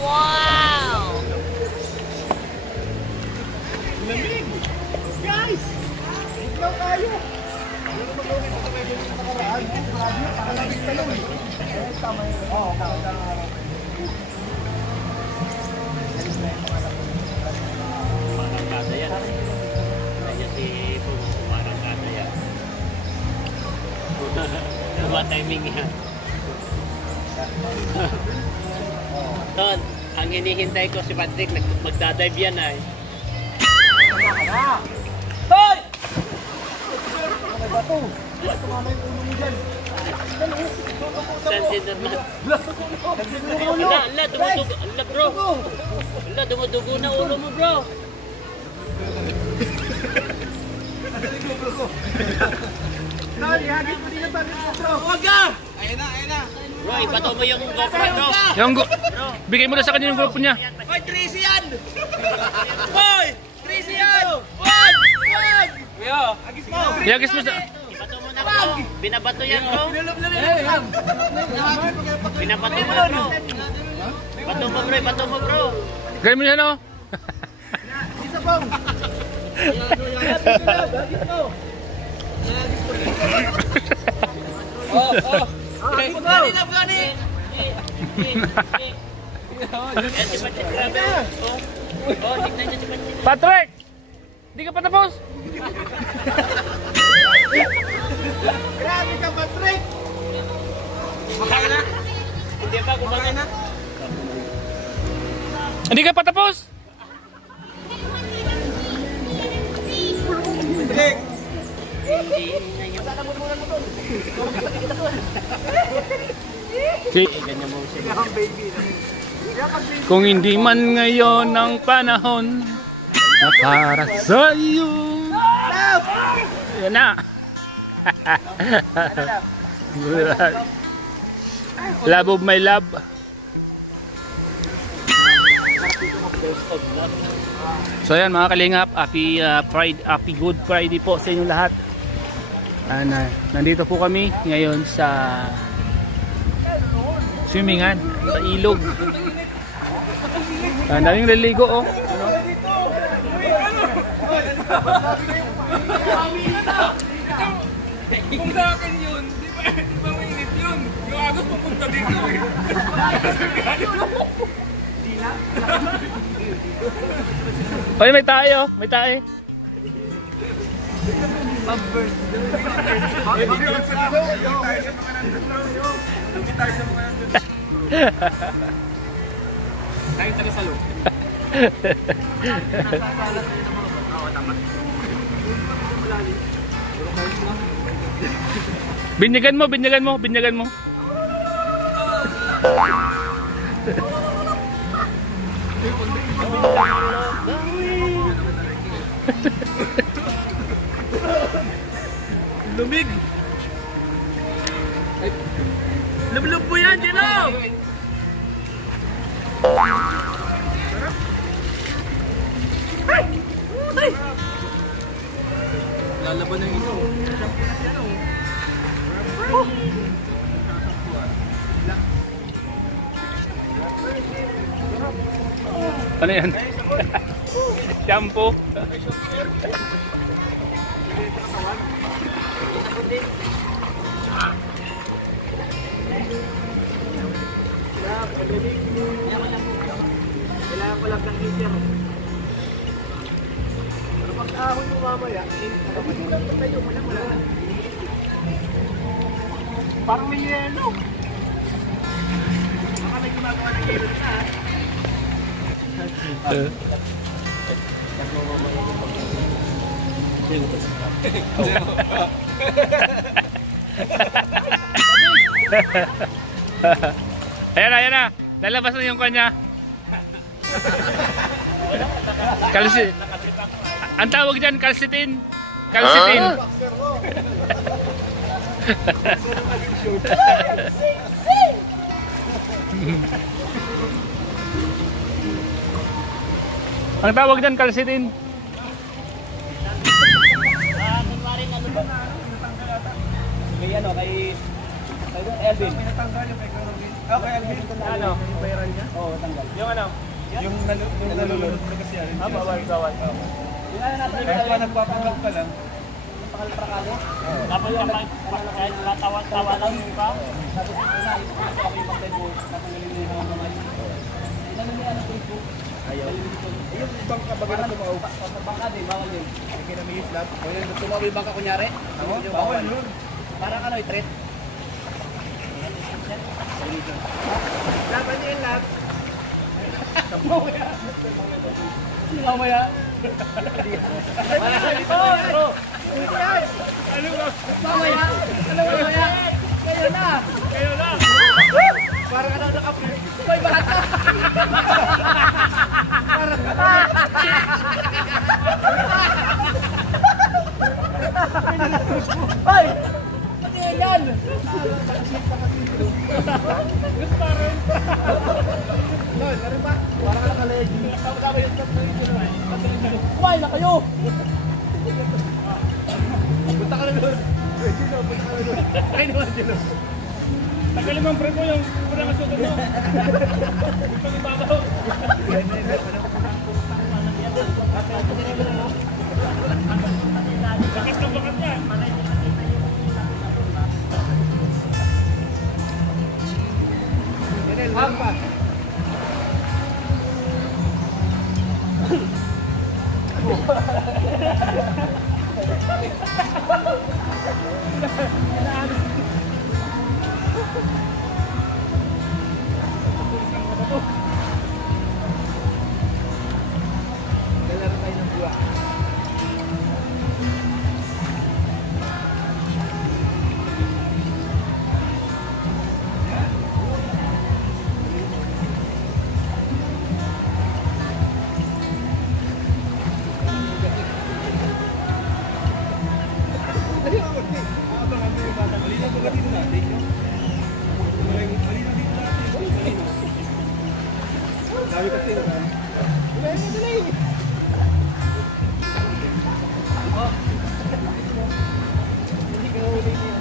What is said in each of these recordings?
Wow! Lamig! Guys! Ikaw tayo! Ano naman gawin ito sa medyo sa nakaraan? Nakalamig talo eh. Tama yun. Oo, magandang araw. Parang kata yan. Kaya si Bobo, parang kata yan. Diba timing yan? Ton, ang hinihintay ko si Patrick, magdadive yan ay. Hoy! Ano ba ito? Tumama yung ulo mo dyan. Saan si Norman? Ala, dumudugo. Ala, bro. Ala, dumudugo na ulo mo, bro. Nali, hagit mo din ang bagay mo, bro. Huwag ka! Ayun na. Bro, ibato mo yung GoPro, bro. Bigay mo na sa kanya yung grupo niya. Hoy, Tracy yan! Hoy! Tracy yan! Huwag! Agis mo! Iyagis mo sa... Ibato mo na, bro. Binabato yan, bro. Binabato mo na, bro. Ibato mo, bro. Gawin mo yan, oh. Isa pong! Agis mo! Gani! Yan si Patrick, grabe. Oh, tignan niyo si Patrick. Patrick! Hindi ka pa tapos? Grabe ka, Patrick! Makain na? Hindi pa, kumakain na. Hindi ka pa tapos? Patrick! Ganyan mo siya. Kung hindi man ngayon ang panahon na para sa iyo. Yan na. Love of my love. So yan mga kalingap, happy Good Friday po sa inyo lahat. Nandito po kami ngayon sa swimmingan, sa ilog. Ang daming liligo, oh. Kung sa akin yun, di ba mainit yun? Yung agos papunta dito eh. Oy, may tayo, may tayo. Tayo tayo sa loob. Binyagan mo. Lumig! Lumlub po yan, Gino! Lalaban ng iso. Shampoo na siya, no? Ano yan? Shampoo. Kailangan ko lang ng heater. Pero pag ahon mo mamaya, kapag ulang pa tayo, wala na. Parang may yelo. Baka may gumagawa ng yelo na ha. Ayan na. Lalabas na yung kanya. Ang tawag dyan, calcitin. Ang tawag dyan, calcitin. Kunwari ano ba? Kay Elvin. Pinatanggal yung kay Carolyn. Okay, Alvin. Ano? Yung bayaran niya? Oo, tanggal. Yung ano? Yung nalulunod na kasi yan. Bawal. Yung ano natin? Kaya pa nagpapanggap ka lang. Pakal-prakalo? Tapos yung kahit tawa lang yung iba? Tapos yung una, yung sabi yung pag-Facebook, tatanggalin mo yung mga mga inano niya ng Facebook. Ayaw. Yung bangka baga na tumaw. Bangka din, bawal din. Ay, kinamihis lahat. O yung tumaw yung bangka kunyari? Bawal yun. Parang ano, i-treat. Laban niya yung lahat. Mamaya. Bro. Mamaya. Mamaya. Kayo na. Parang ano naka-print. May bata. Ay! Pati yan! Lol, laro ba? Parang naka-leg. Kumain na kayo! Punta ka na doon. Gino, punta ka na doon. Ay naman, Gino. Tagalin mo ang friend mo yung unang kasutot mo. Itong ibabaw. Bakat na bakat yan. Ganel, laro pa. Lalaro tayo ng buwa. Dali ako, Martin. Abangan mo yung bata. Malinaw ba dito natin, no? Malinaw dito natin. Dami kasi naman. Dali! Hindi ka uli niya.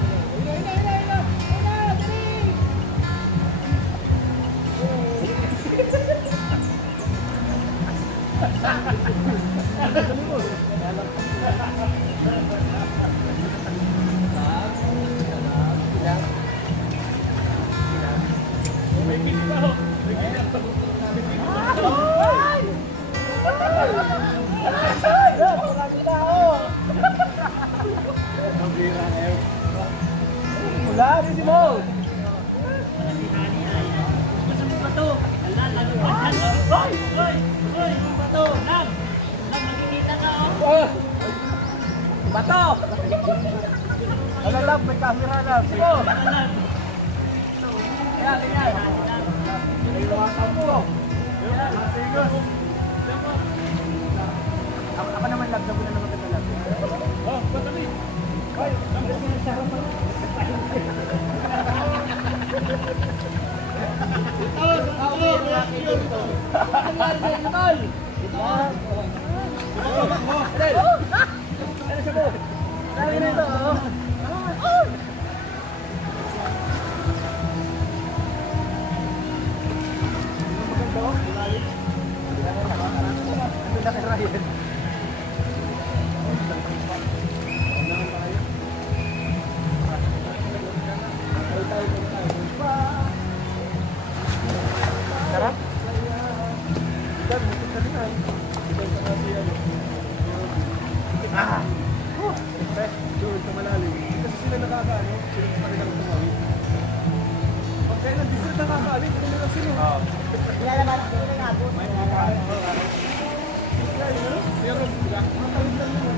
Wala, si Mo. Bato! Ano love, may camera love. Mo! Yan, ganyan. Ako naman love, sabi na naman kita love. Oh, patabi. Hoy, sarap. Ah! Doon sa malalim. Kasi sila nakakaano, sila sa kanilang tumawid. Pag kaya nandito sila nakakaalim, sila lang sila. Meron sila. Makawid lang naman.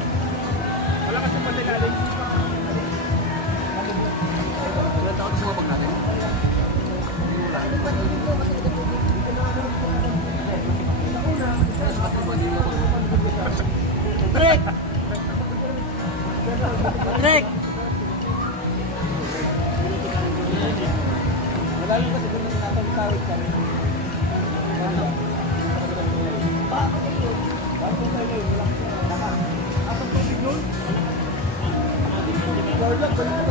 Wala kasi matilalim. Ilan taon sa mabag natin? Patrick! Patrick! Malalim kasi kung natawid kami. Asang tubig nun? Lord, balikan.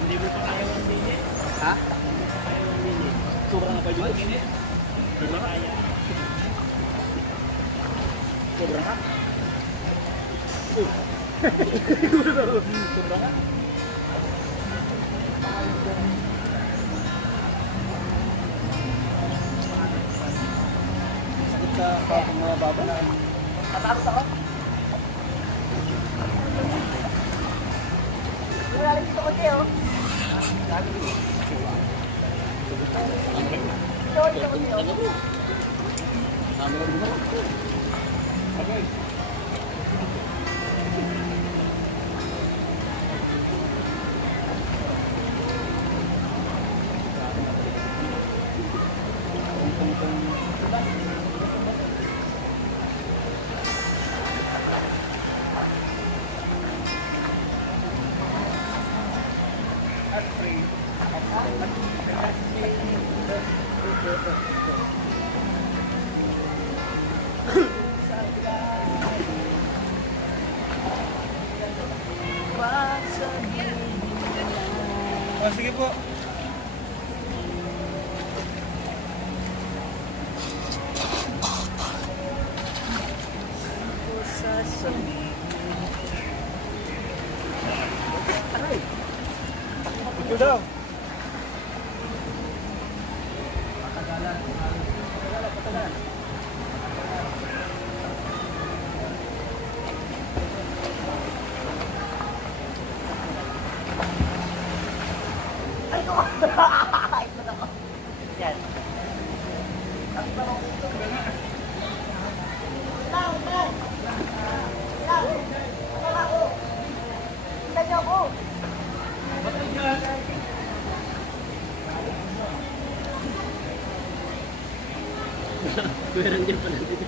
Hindi mo pa kaya 1 minute? Ha? Sobrang na pa yun? Hindi mo kaya. Sobrang ha? Sobrang ha? Sakit sa kapag mga baba na. Tatakot ako? Wala lang gusto ko siya, oh. Sorry, gusto ko siya, oh. Oh, sige po. Ito daw. Yan. Meron din pala dito.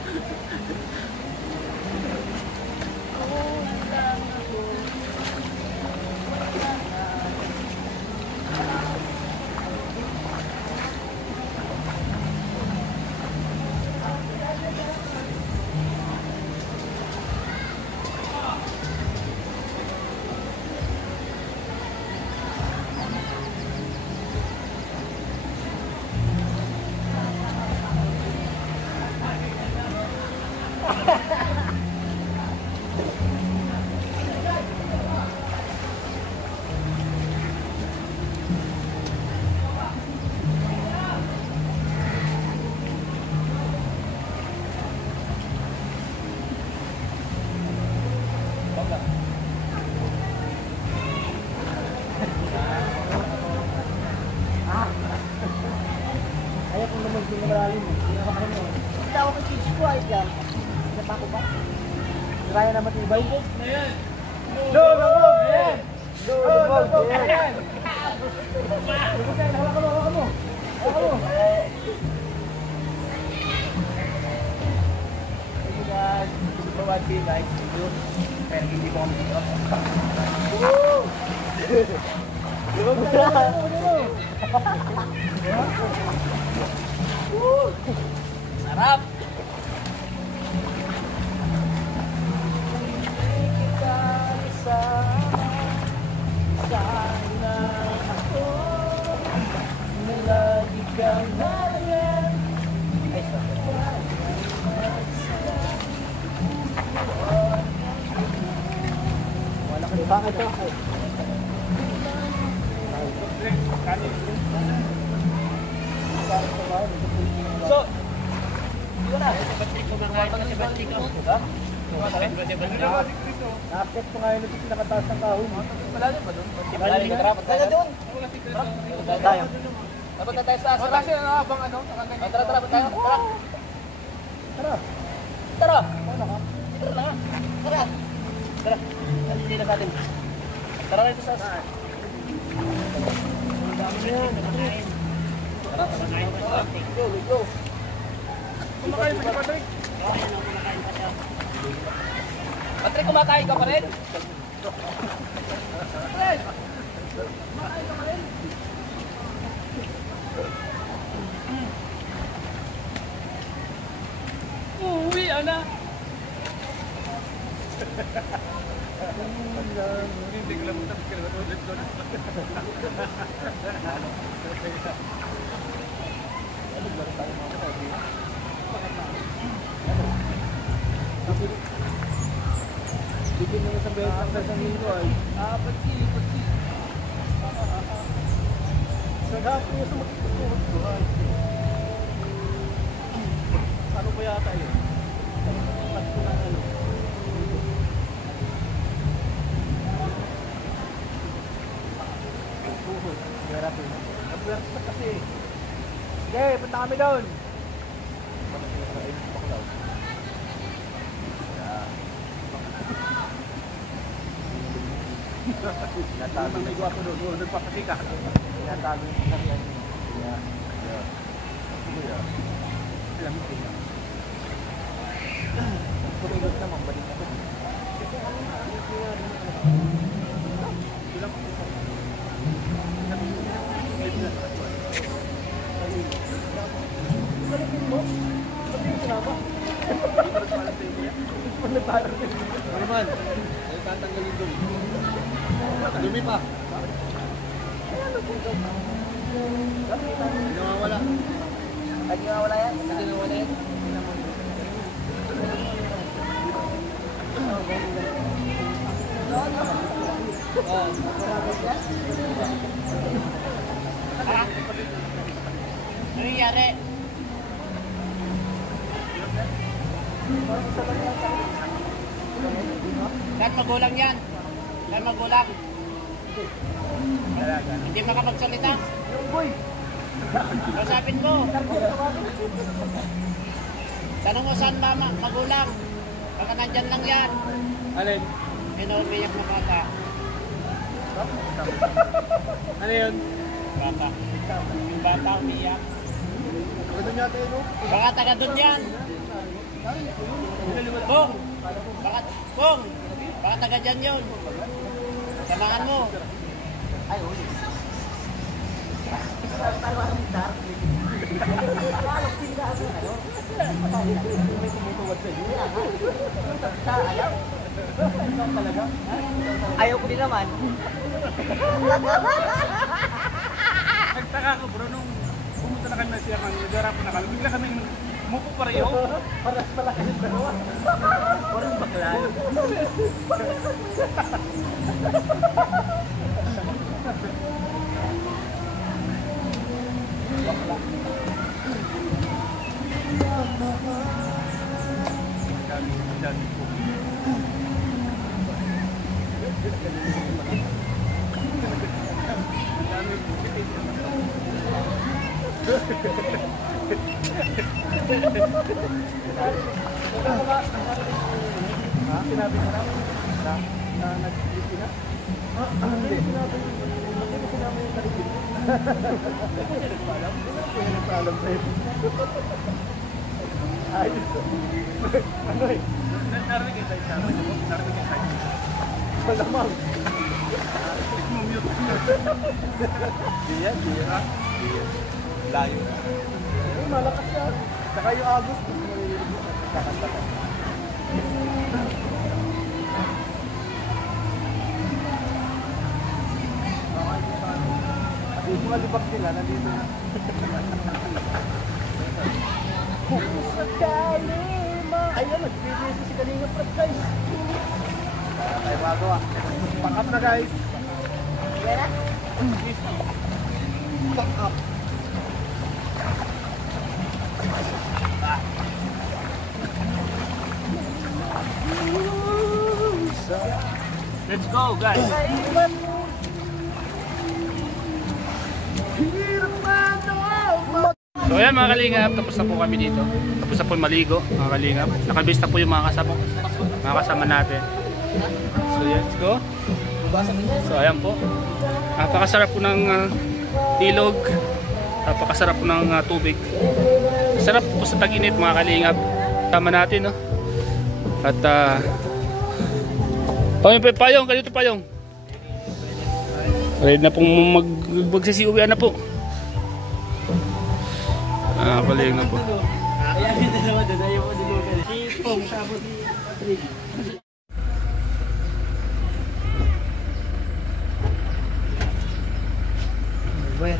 Ayaw kong naman pinagalalim mo. Hindi na ba kayo mo? Tawa ko kids ko, ayos lang. Napa ko ba? Kaya naman ibay. Lubog na yan. Lubog! Yan! Lubog! Yan! Lubog yan! Hawak mo! Hawak mo! Hawak mo! Thank you guys. Super wide feel guys. Thank you. Pero hindi ko kami dito. Lubog na yan! Sarap! Sana ako na lagi kang nariyan. Ay, sorry. Wala ka ba ito? So, yun na. Kumakain pa si Basti ko. Ha? Kumakain pa si Basti ko. Nakakit ko ngayon ito pinakataas ng kahoy. Wala din ba doon? Wala din ba? Wala doon. Tayo. Dapat na tayo sa asara. Kasi habang ano? Tara, tara, tayo. Tara. Tara! Tara. Ano ka? Tara na nga. Tara. Tara. Hindi na sa atin. Tara na ito sa asara. Tara, kumakain pa siya. Go, go. Kumakain pa siya, Patrick. Patrick, kumakain ka pa rin? Uuwi na. Hindi ko lang ulit doon. Bigyan mo sa beses ang isang linggo ay. Patsi. Sagap niya sa magtutuhod ko ay. Ano ba yata yun? Tatlo na ano. Tuhod. Hirap yun. Nagwersa kasi. Sige, punta kami doon. Tinatago may gwapo doon. Nagpapasika. Tinatago yung sasakyan niya. Alam mo sila. Kumigot naman, balik ako. Balikin mo? Ba't yung sinama? Normal. Ay tatanggalin doon. Dumi pa. Nawawala. Ay, nawawala yan? Hindi nawawala yan. Ano nangyari? Saan magulang yan? Saan magulang? Hindi makapagsalita? Kasapin mo. Tanong mo saan mama, magulang? Baka nandyan lang yan. Alin? Inuumiyak na bata. Ano yun? Bata. Yung bata umiyak. Ano niya tayo, no? Baka taga doon yan. Bong! Bong! Baka taga dyan yun. Samahan mo. Ay, uli. May tumutuwad sa iyo. Ayaw. Ayaw ko din naman. Nagtaka ko bro, nung pumunta na kami na siya, nag-arapan na kami, bigla kami mupo pareho. Paras pala kayo dalawa. Parang bakla. Sinabi ko na nag-sleepy na? Hindi, sinabi ko. Hindi ko sinabi yung taligid. Hindi ko alam. Hindi ko alam sa'yo. Ayos. Ano eh? Narinig yung sa'yo sa amin. Narinig yung sa'yo. Malamang. Mumute. Di yan, di yan. Layo na. Malakas yan. Saka yung Agos, gusto mo nililig mo. Kakanta ka. Yung mga libak nila, nandito na. Sa kalima. Ayun, nag-video si Kalinga Prad, guys. Para tayo magawa. Pack up na, guys. Yan na? Pack up. Let's go, guys. So ayan mga kalingap, tapos na po kami dito. Tapos na po maligo mga kalingap. Nakabis na po yung mga kasama natin. So let's go. So ayan po. Napakasarap po ng ilog. Napakasarap po ng tubig. Sarap po sa tag-init mga kalingap. Tama natin, no? At Oh, yung payong, kanito payong. Ready na pong magsisiuwian na po. Balik na po. Kaya hindi naman doon, ayaw mo dilugan. Sipong, sabot ni Patrick. Boy,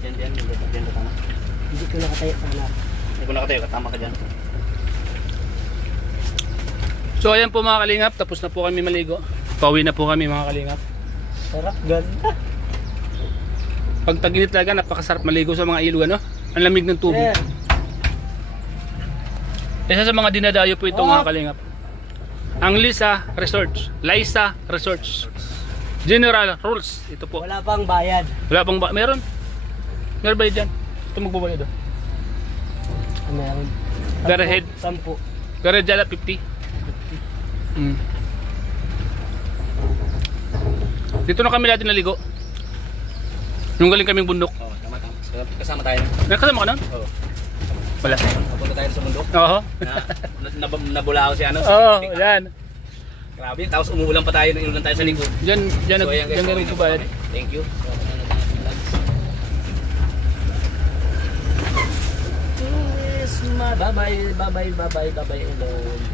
Diyan, diyan ka tama. hindi ko nakatayo sana. Hindi ko nakatayo, katama ka dyan. So ayan po mga kalingap, tapos na po kami maligo. Pauwi na po kami mga kalingap. Sarap, ganda. Pag tag-init talaga, napakasarap maligo sa mga ilog, ano? Ang lamig ng tubig. Isa sa mga dinadayo po ito mga kalingap. Ang Liza Resorts. Liza Resorts. General Rules. Ito po. Wala pang bayad. Wala pang ba? Meron? Meron ba yun dyan? Ito magbabayad o. Meron. Per head. 10. Per head dyan 50. Dito na kami natin naligo. Nung galing kaming bundok. Oo, tama. Kasama tayo. Nakasama ka nun? Oo. Wala. Napunta tayo sa bundok. Oo. Nabula ako si ano. Oo, yan. Grabe, tapos umuulan pa tayo, inulan tayo sa linggo. Diyan So, ayan guys, ganun ko bayad. thank you. Bye-bye,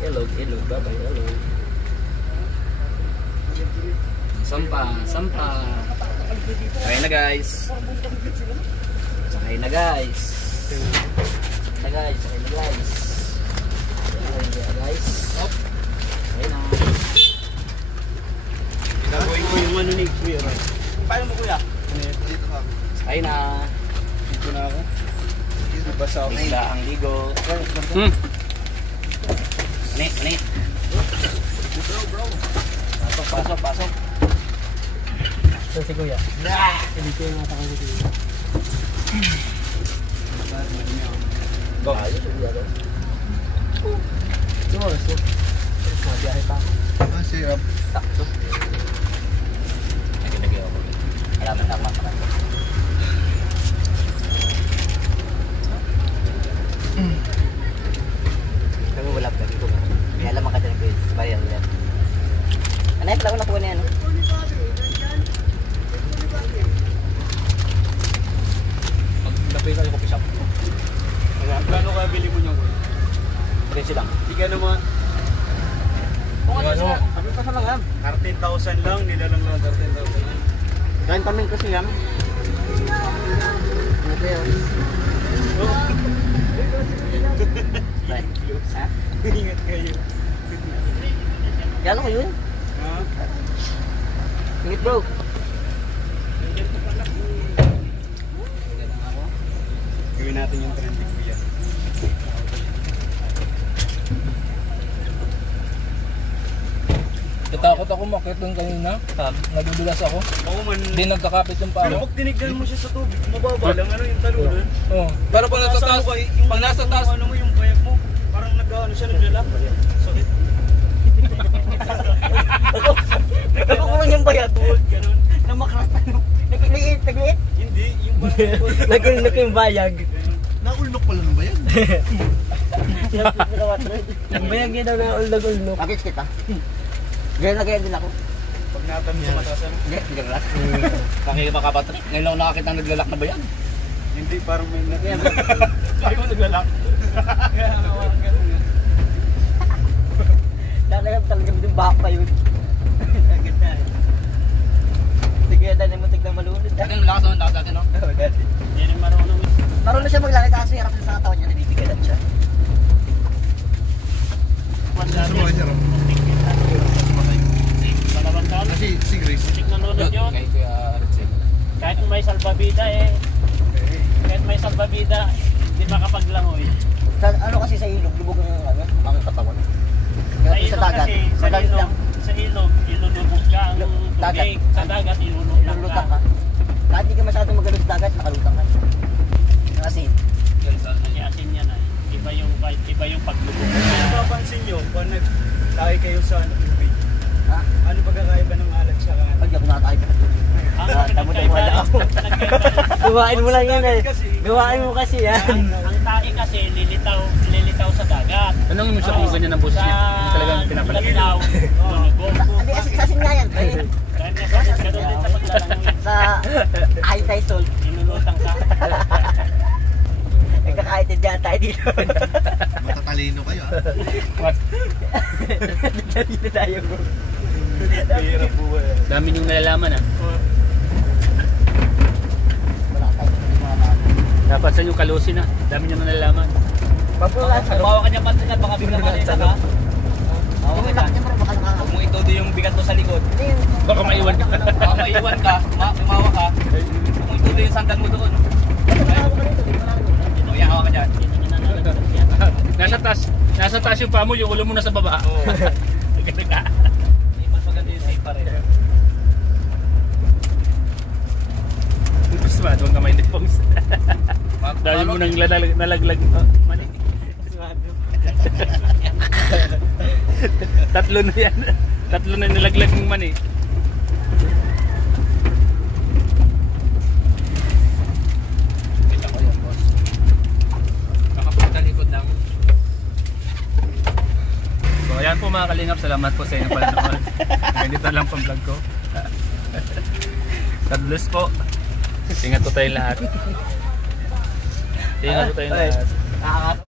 hello, bye-bye, hello. Sampa. Sakay na guys. Sakay na guys. Sakay na. Gagawin ko yung ano ni Kuya Roy. Paano mo kuya? Dito ka. Sakay na. Dito na ako. Dito basa ako. Bigla ang ligo. Ani. Bro. Pasok. Ito si Kuya. Hindi ko yung matakan si Kuya. Ayos, Siguro, mabiyahe pa ako. Sirap. sakto. Nagilagay ako. Alaman na ako. Kami wala pa dito. May alam ka dyan, Kuya. Bayan yan. Ano yung plako na kuha niya, no? Maglapay kayo coffee shop. Gano'n kaya bili mo niyo kuya? Presyo lang. Hindi ka naman. Kung ano Ano? siya, kami pa sa mga 13,000 lang, nilalang lang 13,000. Kain kami kasi yan. Ano ba yan? Right. Ha? Ingat kayo. Gano'n ko yun? Ha? Ingit bro. Gawin natin yung trending kuya. Natakot ako makit doon kanina. Nadudulas ako. Oo man. Hindi nagkakapit yung paa Pero ko. pag tinignan mo siya sa tubig, mababa lang ano yung talunan. Oo. Pero pag nasa taas, pag nasa taas, ano mo yung bayag mo, parang nag-ano siya, naglalak. Sakit. Ako ko yung bayad. Ganun. Na makaratan. Nagliit. Hindi, yung bayag. Naging yung bayag. Naulnok pala ng bayag. Ang bayag niya daw na uldag-ulnok. Kapit kita. Gaya na gaya din ako. Pag natam sa mataas ano? Naglalak. Nakikita ka Patrick. Ngayon lang nakakita ng naglalak na ba yan? Hindi, parang may Kaya Sabi mo naglalak. talaga yung back pa yun. Sige, dahil mo tignan malunod. Dati malakas naman tao dati, no? Hindi rin marunong. Marunong siya maglaki kasi harap sa katawan niya, nabibigalan siya. Malawang ka. Si Grace. Nanonood yun. Kay Kuya Richie. Kahit may salbabida kahit may salbabida, hindi makapaglangoy. Ano kasi sa ilog, lubog ang katawan. Kaya sa dagat, malalim lang. Sa ilog, ilulubog ka ang Dagat. tubig. Sa dagat, ilulutang Ilulutang ka. ka. Kahit di ka masyadong magaling sa dagat, nakalutang ka. Kasi, Kasi asin yan ay. Iba yung paglubog. Kung napapansin nyo, kung nagtahi kayo sa tubig, ha? ano pagkakaiba ng alat sa kanan? Pag ako nakakain ka sa tubig. Tamo-tamo wala ako. Gawain mo lang yan eh. Gawain mo kasi yan. Ang tae kasi lilitaw daw sa dagat. Tanongin mo siya kung ganyan ang boses niya. Kung talagang pinapalaki. Linaw. Hindi, asin nga yan. Pre. Ganun din sa paglalangoy. Sa high tide salt. Inulutang ka. Nagkakaitin dyan tayo dito. Matatalino kayo ah. Dito tayo bro. Hirap buhay. Dami niyong nalalaman ah. Wala tayo sa mga tao. Dapat sa inyo kalusin ah. Dami niyong nalalaman. Pagpula sa Bawa ka niya pansin at baka bigla malita ka. Yung itak niya bro, baka nakaka. Huwag mo ikaw din yung bigat mo sa likod. Hindi yung... Baka maiwan ka. Baka maiwan ka, umawa ka. Huwag mo ikaw din yung sandal mo doon. O yan, hawa ka dyan. Nasa taas yung paa mo, yung ulo mo nasa baba. Oo. Ganun ka. Mas maganda yung safe pa rin. Gusto ba? Huwag kamay ni Pongs. Dahil mo nang nalaglag. Mali. Tatlo na yan. Tatlo na nilaglag mong mani. Kita ko yan, boss. Nakapunta likod lang. So ayan po mga kalingap, salamat po sa inyo pala naman. Ganito lang pang vlog ko. God bless po. Ingat po tayong lahat. Ingat po tayong lahat.